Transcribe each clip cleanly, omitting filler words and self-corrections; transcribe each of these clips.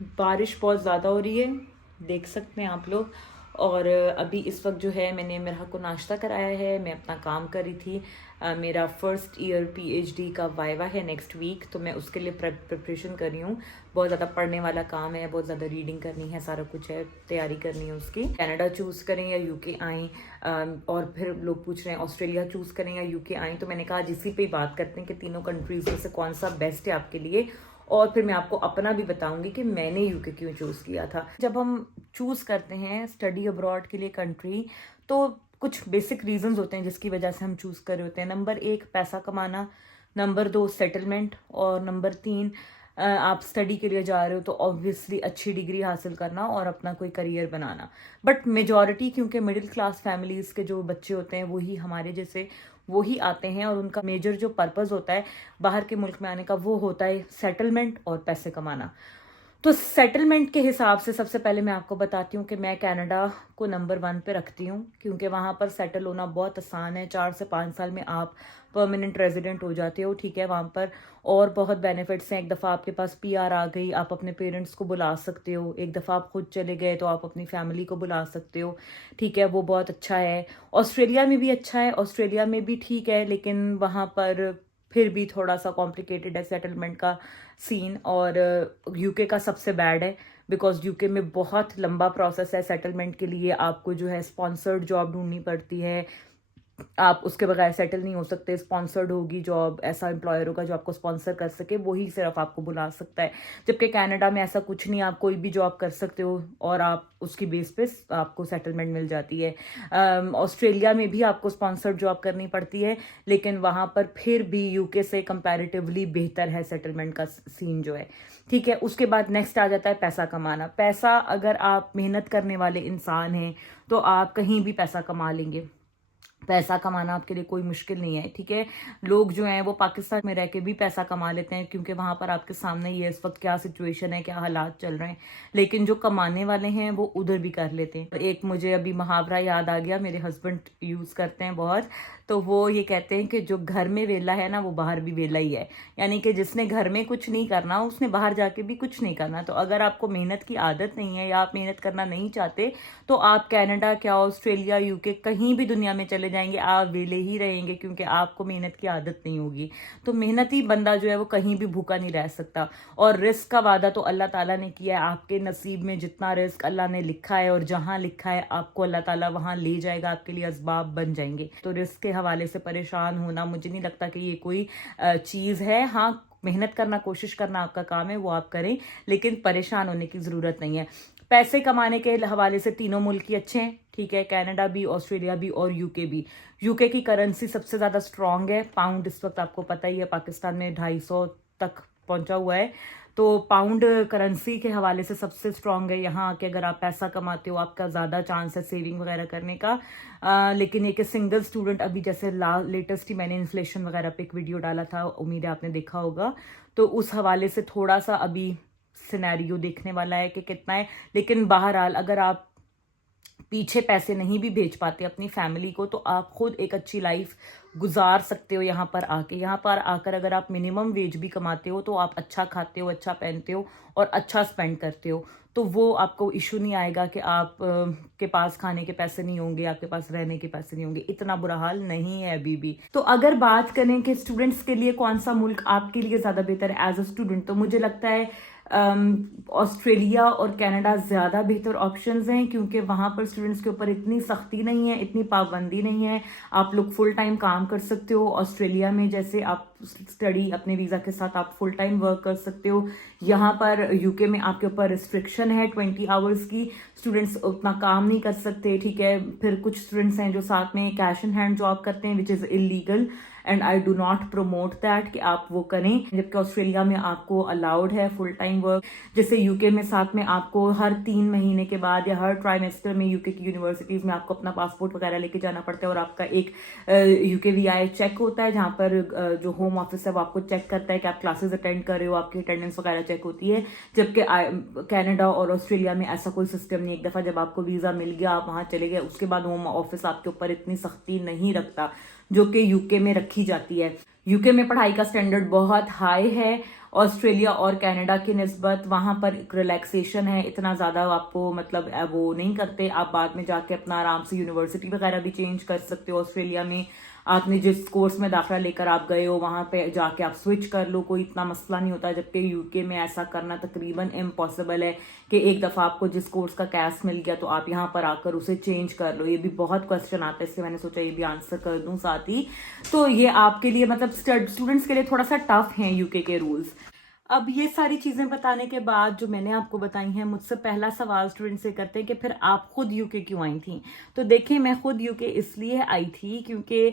बारिश बहुत ज़्यादा हो रही है, देख सकते हैं आप लोग। और अभी इस वक्त जो है मैंने मेरा को नाश्ता कराया है, मैं अपना काम कर रही थी। मेरा फर्स्ट ईयर पीएचडी का वाइवा है नेक्स्ट वीक, तो मैं उसके लिए प्रिपरेशन कर रही हूँ। बहुत ज़्यादा पढ़ने वाला काम है, बहुत ज़्यादा रीडिंग करनी है, सारा कुछ है, तैयारी करनी है उसकी। कनाडा चूज़ करें या यूके आएँ, और फिर लोग पूछ रहे हैं ऑस्ट्रेलिया चूज़ करें या यूके आएँ, तो मैंने कहा आज इसी पे ही बात करते हैं कि तीनों कंट्रीज़ में से कौन सा बेस्ट है आपके लिए। और फिर मैं आपको अपना भी बताऊंगी कि मैंने यूके क्यों चूज़ किया था। जब हम चूज़ करते हैं स्टडी अब्रॉड के लिए कंट्री, तो कुछ बेसिक रीजंस होते हैं जिसकी वजह से हम चूज़ कर रहे होते हैं। नंबर 1 पैसा कमाना, नंबर 2 सेटलमेंट, और नंबर 3 आप स्टडी के लिए जा रहे हो तो ऑब्वियसली अच्छी डिग्री हासिल करना और अपना कोई करियर बनाना। बट मेजॉरिटी, क्योंकि मिडिल क्लास फैमिलीज़ के जो बच्चे होते हैं वही हमारे जैसे वही आते हैं, और उनका मेजर जो पर्पस होता है बाहर के मुल्क में आने का वो होता है सेटलमेंट और पैसे कमाना। तो सेटलमेंट के हिसाब से सबसे पहले मैं आपको बताती हूँ कि मैं कनाडा को नंबर 1 पे रखती हूँ, क्योंकि वहाँ पर सेटल होना बहुत आसान है। 4 से 5 साल में आप परमानेंट रेजिडेंट हो जाते हो, ठीक है। वहाँ पर और बहुत बेनिफिट्स हैं। एक दफ़ा आपके पास पीआर आ गई, आप अपने पेरेंट्स को बुला सकते हो। एक दफ़ा आप खुद चले गए तो आप अपनी फैमिली को बुला सकते हो, ठीक है। वो बहुत अच्छा है। ऑस्ट्रेलिया में भी अच्छा है, ऑस्ट्रेलिया में भी ठीक है, लेकिन वहाँ पर फिर भी थोड़ा सा कॉम्प्लिकेटेड है सेटलमेंट का सीन। और यूके का सबसे बैड है, बिकॉज यूके में बहुत लंबा प्रोसेस है सेटलमेंट के लिए। आपको जो है स्पॉन्सर्ड जॉब ढूंढनी पड़ती है, आप उसके बगैर सेटल नहीं हो सकते। स्पॉन्सर्ड होगी जॉब, ऐसा एम्प्लॉयर होगा जो आपको स्पॉन्सर कर सके, वही सिर्फ आपको बुला सकता है। जबकि कनाडा में ऐसा कुछ नहीं, आप कोई भी जॉब कर सकते हो और आप उसकी बेस पे आपको सेटलमेंट मिल जाती है। ऑस्ट्रेलिया में भी आपको स्पॉन्सर्ड जॉब करनी पड़ती है, लेकिन वहाँ पर फिर भी यूके से कंपैरेटिवली बेहतर है सेटलमेंट का सीन जो है, ठीक है। उसके बाद नेक्स्ट आ जाता है पैसा कमाना। पैसा, अगर आप मेहनत करने वाले इंसान हैं तो आप कहीं भी पैसा कमा लेंगे। पैसा कमाना आपके लिए कोई मुश्किल नहीं है, ठीक है। लोग जो हैं वो पाकिस्तान में रह के भी पैसा कमा लेते हैं, क्योंकि वहां पर आपके सामने ये इस वक्त क्या सिचुएशन है, क्या हालात चल रहे हैं। लेकिन जो कमाने वाले हैं वो उधर भी कर लेते हैं। एक मुझे अभी मुहावरा याद आ गया, मेरे हस्बैंड यूज करते हैं बहुत। तो वो ये कहते हैं कि जो घर में वेला है ना, वो बाहर भी वेला ही है। यानी कि जिसने घर में कुछ नहीं करना उसने बाहर जाके भी कुछ नहीं करना। तो अगर आपको मेहनत की आदत नहीं है या आप मेहनत करना नहीं चाहते, तो आप कनाडा क्या, ऑस्ट्रेलिया, यूके, कहीं भी दुनिया में चले जाएंगे, आप वेले ही रहेंगे, क्योंकि आपको मेहनत की आदत नहीं होगी। तो मेहनती बंदा जो है वो कहीं भी भूखा नहीं रह सकता। और रिस्क का वादा तो अल्लाह ताला ने किया है। आपके नसीब में जितना रिस्क अल्लाह ने लिखा है और जहां लिखा है आपको अल्लाह ताला वहां ले जाएगा, आपके लिए असबाब बन जाएंगे। तो रिस्क के हवाले से परेशान होना मुझे नहीं लगता कि ये कोई चीज है। हाँ, मेहनत करना, कोशिश करना आपका काम है, वो आप करें, लेकिन परेशान होने की जरूरत नहीं है। पैसे कमाने के हवाले से तीनों मुल्क ही अच्छे हैं, ठीक है। कनाडा भी, ऑस्ट्रेलिया भी और यूके भी। यूके की करेंसी सबसे ज्यादा स्ट्रांग है। पाउंड इस वक्त आपको पता ही है पाकिस्तान में 250 तक पहुंचा हुआ है। तो पाउंड करेंसी के हवाले से सबसे स्ट्रांग है। यहाँ आके अगर आप पैसा कमाते हो, आपका ज्यादा चांस है सेविंग वगैरह करने का। लेकिन ये कि सिंगल स्टूडेंट, अभी जैसे लेटेस्ट ही मैंने इन्फ्लेशन वगैरह पे एक वीडियो डाला था, उम्मीद है आपने देखा होगा। तो उस हवाले से थोड़ा सा अभी सिनेरियो देखने वाला है कि कितना है। लेकिन बहरहाल अगर आप पीछे पैसे नहीं भी भेज पाते अपनी फैमिली को, तो आप खुद एक अच्छी लाइफ गुजार सकते हो यहाँ पर आके। यहाँ पर आकर अगर आप मिनिमम वेज भी कमाते हो तो आप अच्छा खाते हो, अच्छा पहनते हो और अच्छा स्पेंड करते हो। तो वो आपको इशू नहीं आएगा कि आप के पास खाने के पैसे नहीं होंगे, आपके पास रहने के पैसे नहीं होंगे। इतना बुरा हाल नहीं है अभी भी। तो अगर बात करें कि स्टूडेंट्स के लिए कौन सा मुल्क आपके लिए ज्यादा बेहतर है एज अ स्टूडेंट, तो मुझे लगता है ऑस्ट्रेलिया और कनाडा ज़्यादा बेहतर ऑप्शंस हैं, क्योंकि वहाँ पर स्टूडेंट्स के ऊपर इतनी सख्ती नहीं है, इतनी पाबंदी नहीं है। आप लोग फुल टाइम काम कर सकते हो। ऑस्ट्रेलिया में जैसे आप स्टडी अपने वीज़ा के साथ आप फुल टाइम वर्क कर सकते हो। यहाँ पर यूके में आपके ऊपर रिस्ट्रिक्शन है 20 आवर्स की, स्टूडेंट्स उतना काम नहीं कर सकते, ठीक है। फिर कुछ स्टूडेंट्स हैं जो साथ में कैश इन हैंड जॉब करते हैं, which is illegal, and I do not promote that कि आप वो करें। जबकि ऑस्ट्रेलिया में आपको अलाउड है फुल टाइम वर्क। जैसे यूके में साथ में आपको हर 3 महीने के बाद या हर ट्राइमेस्टर में यूके की यूनिवर्सिटीज में आपको अपना पासपोर्ट वगैरह लेके जाना पड़ता है, और आपका एक यूके वीआई चेक होता है, जहां पर जो होम ऑफिस है वो आपको चेक करता है कि आप क्लासेस अटेंड कर रहे हो, आपकी अटेंडेंस वगैरह चेक होती है। जबकि कनाडा और ऑस्ट्रेलिया में ऐसा कोई सिस्टम नहीं। एक दफा जब आपको वीजा मिल गया, आप वहां चले गए, उसके बाद होम ऑफिस आपके ऊपर इतनी सख्ती नहीं रखता जो कि यूके में रखी जाती है। यूके में पढ़ाई का स्टैंडर्ड बहुत हाई है ऑस्ट्रेलिया और कनाडा की निस्बत वहां पर एक रिलैक्सेशन है, इतना ज्यादा आपको मतलब वो नहीं करते। आप बाद में जाके अपना आराम से यूनिवर्सिटी वगैरह भी चेंज कर सकते हो। ऑस्ट्रेलिया में आपने जिस कोर्स में दाखिला लेकर आप गए हो वहां पे जाके आप स्विच कर लो, कोई इतना मसला नहीं होता। जबकि यूके में ऐसा करना तकरीबन इम्पॉसिबल है कि एक दफा आपको जिस कोर्स का कैश मिल गया तो आप यहाँ पर आकर उसे चेंज कर लो। ये भी बहुत क्वेश्चन आता है, इसलिए मैंने सोचा ये भी आंसर कर दूं साथ ही। तो ये आपके लिए मतलब स्टूडेंट्स के लिए थोड़ा सा टफ है यूके के रूल्स। अब ये सारी चीजें बताने के बाद जो मैंने आपको बताई हैं, मुझसे पहला सवाल स्टूडेंट से करते हैं कि फिर आप खुद यूके क्यों आई थी। तो देखिए, मैं खुद यूके इसलिए आई थी क्योंकि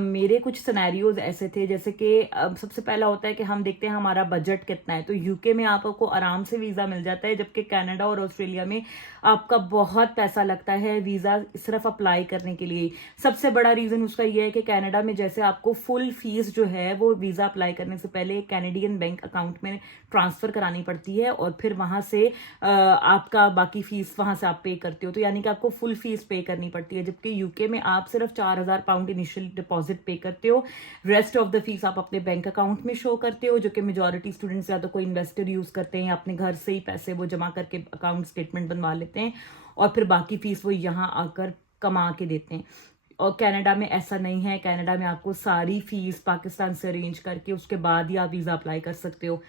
मेरे कुछ सिनेरियोज ऐसे थे, जैसे कि सबसे पहला होता है कि हम देखते हैं हमारा बजट कितना है। तो यूके में आपको आराम से वीजा मिल जाता है, जबकि कनाडा और ऑस्ट्रेलिया में आपका बहुत पैसा लगता है वीजा सिर्फ अप्लाई करने के लिए। सबसे बड़ा रीजन उसका यह है कि कनाडा में जैसे आपको फुल फीस जो है वो वीजा अप्लाई करने से पहले कैनेडियन बैंक अकाउंट में ट्रांसफर करानी पड़ती है और फिर वहां से आपका बाकी फीस वहां से आप पे करते हो। तो यानी कि आपको फुल फीस पे करनी पड़ती है, जबकि यूके में आप सिर्फ 4,000 पाउंड इनिशियल डिपॉजिट पे करते हो। रेस्ट ऑफ द फीस आप अपने बैंक अकाउंट में शो करते हो, जो कि मेजोरिटी स्टूडेंट्स या तो कोई इन्वेस्टर यूज करते हैं या अपने घर से ही पैसे वो जमा करके अकाउंट स्टेटमेंट बनवा लेते हैं और फिर बाकी फीस वो यहाँ आकर कमा के देते हैं। और कनाडा में ऐसा नहीं है। कनाडा में आपको सारी फीस पाकिस्तान से अरेंज करके उसके बाद ही आप वीजा अप्लाई कर सकते हो।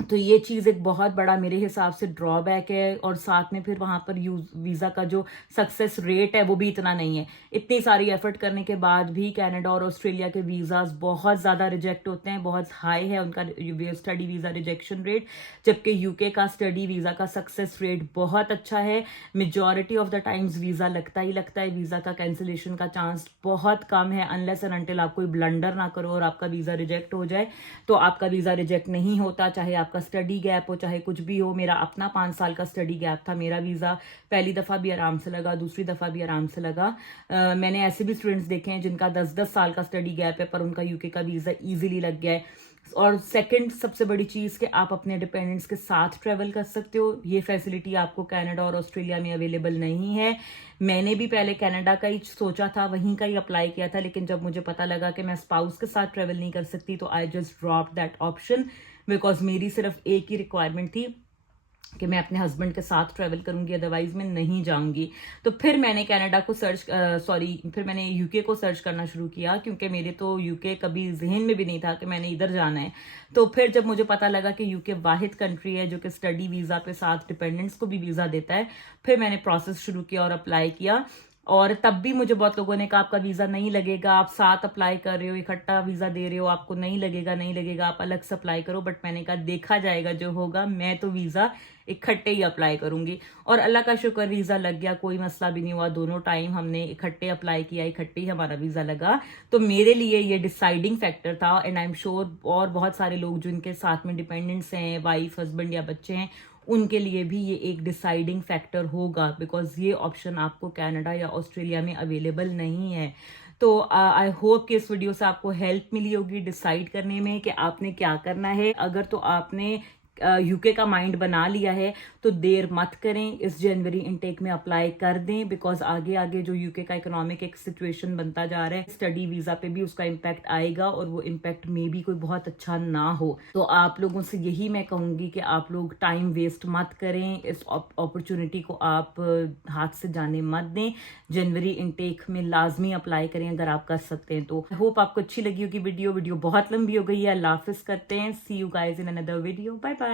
तो ये चीज़ एक बहुत बड़ा मेरे हिसाब से ड्रॉबैक है। और साथ में फिर वहां पर वीज़ा का जो सक्सेस रेट है वो भी इतना नहीं है। इतनी सारी एफर्ट करने के बाद भी कनाडा और ऑस्ट्रेलिया के वीज़ाज बहुत ज़्यादा रिजेक्ट होते हैं, बहुत हाई है उनका स्टडी वीज़ा रिजेक्शन रेट। जबकि यूके का स्टडी वीज़ा का सक्सेस रेट बहुत अच्छा है। Majority of the times visa लगता ही लगता है, वीज़ा का कैंसिलेशन का चांस बहुत कम है। अनलेस एंड अनटिल आप कोई ब्लंडर ना करो और आपका वीज़ा रिजेक्ट हो जाए तो आपका वीज़ा रिजेक्ट नहीं होता, चाहे आपका स्टडी गैप हो चाहे कुछ भी हो। मेरा अपना 5 साल का स्टडी गैप था, मेरा वीजा पहली दफा भी आराम से लगा, दूसरी दफा भी आराम से लगा। मैंने ऐसे भी स्टूडेंट्स देखे हैं जिनका 10-10 साल का स्टडी गैप है पर उनका यूके का वीजा इजीली लग गया है। और सेकंड सबसे बड़ी चीज कि आप अपने डिपेंडेंट्स के साथ ट्रेवल कर सकते हो। ये फैसिलिटी आपको कनाडा और ऑस्ट्रेलिया में अवेलेबल नहीं है। मैंने भी पहले कनाडा का ही सोचा था, वहीं का ही अप्लाई किया था, लेकिन जब मुझे पता लगा कि मैं स्पाउस के साथ ट्रेवल नहीं कर सकती तो I just drop that option, because मेरी सिर्फ एक ही रिक्वायरमेंट थी कि मैं अपने हस्बैंड के साथ ट्रेवल करूंगी, अदरवाइज मैं नहीं जाऊंगी। तो फिर मैंने कनाडा को फिर मैंने यूके को सर्च करना शुरू किया, क्योंकि मेरे तो यूके कभी जहन में भी नहीं था कि मैंने इधर जाना है। तो फिर जब मुझे पता लगा कि यूके वाहिद कंट्री है जो कि स्टडी वीजा पे साथ डिपेंडेंट्स को भी वीजा देता है, फिर मैंने प्रोसेस शुरू किया और अप्लाई किया। और तब भी मुझे बहुत लोगों ने कहा आपका वीजा नहीं लगेगा, आप साथ अप्लाई कर रहे हो, इकट्ठा वीजा दे रहे हो, आपको नहीं लगेगा, आप अलग से अप्लाई करो। बट मैंने कहा देखा जाएगा जो होगा, मैं तो वीजा इकट्ठे ही अप्लाई करूंगी। और अल्लाह का शुक्र वीजा लग गया, कोई मसला भी नहीं हुआ। दोनों टाइम हमने इकट्ठे अप्लाई किया, इकट्ठे ही हमारा वीजा लगा। तो मेरे लिए ये डिसाइडिंग फैक्टर था। एंड आई एम श्योर और बहुत सारे लोग जिनके साथ में डिपेंडेंट्स हैं, वाइफ हस्बैंड या बच्चे हैं, उनके लिए भी ये एक डिसाइडिंग फैक्टर होगा, बिकॉज ये ऑप्शन आपको कनाडा या ऑस्ट्रेलिया में अवेलेबल नहीं है। तो आई होप कि इस वीडियो से आपको हेल्प मिली होगी डिसाइड करने में कि आपने क्या करना है। अगर तो आपने यूके का माइंड बना लिया है तो देर मत करें, इस जनवरी इनटेक में अप्लाई कर दें, बिकॉज आगे आगे जो यूके का इकोनॉमिक एक सिचुएशन बनता जा रहा है, स्टडी वीजा पे भी उसका इम्पैक्ट आएगा और वो इम्पैक्ट में भी कोई बहुत अच्छा ना हो। तो आप लोगों से यही मैं कहूंगी कि आप लोग टाइम वेस्ट मत करें, इस अपॉर्चुनिटी को आप हाथ से जाने मत दें। जनवरी इनटेक में लाजमी अप्लाई करें अगर आप कर सकते हैं तो। आई होप आपको अच्छी लगी होगी वीडियो बहुत लंबी हो गई है। अल्लाह हाफिज करते हैं, see you guys in another video, bye bye.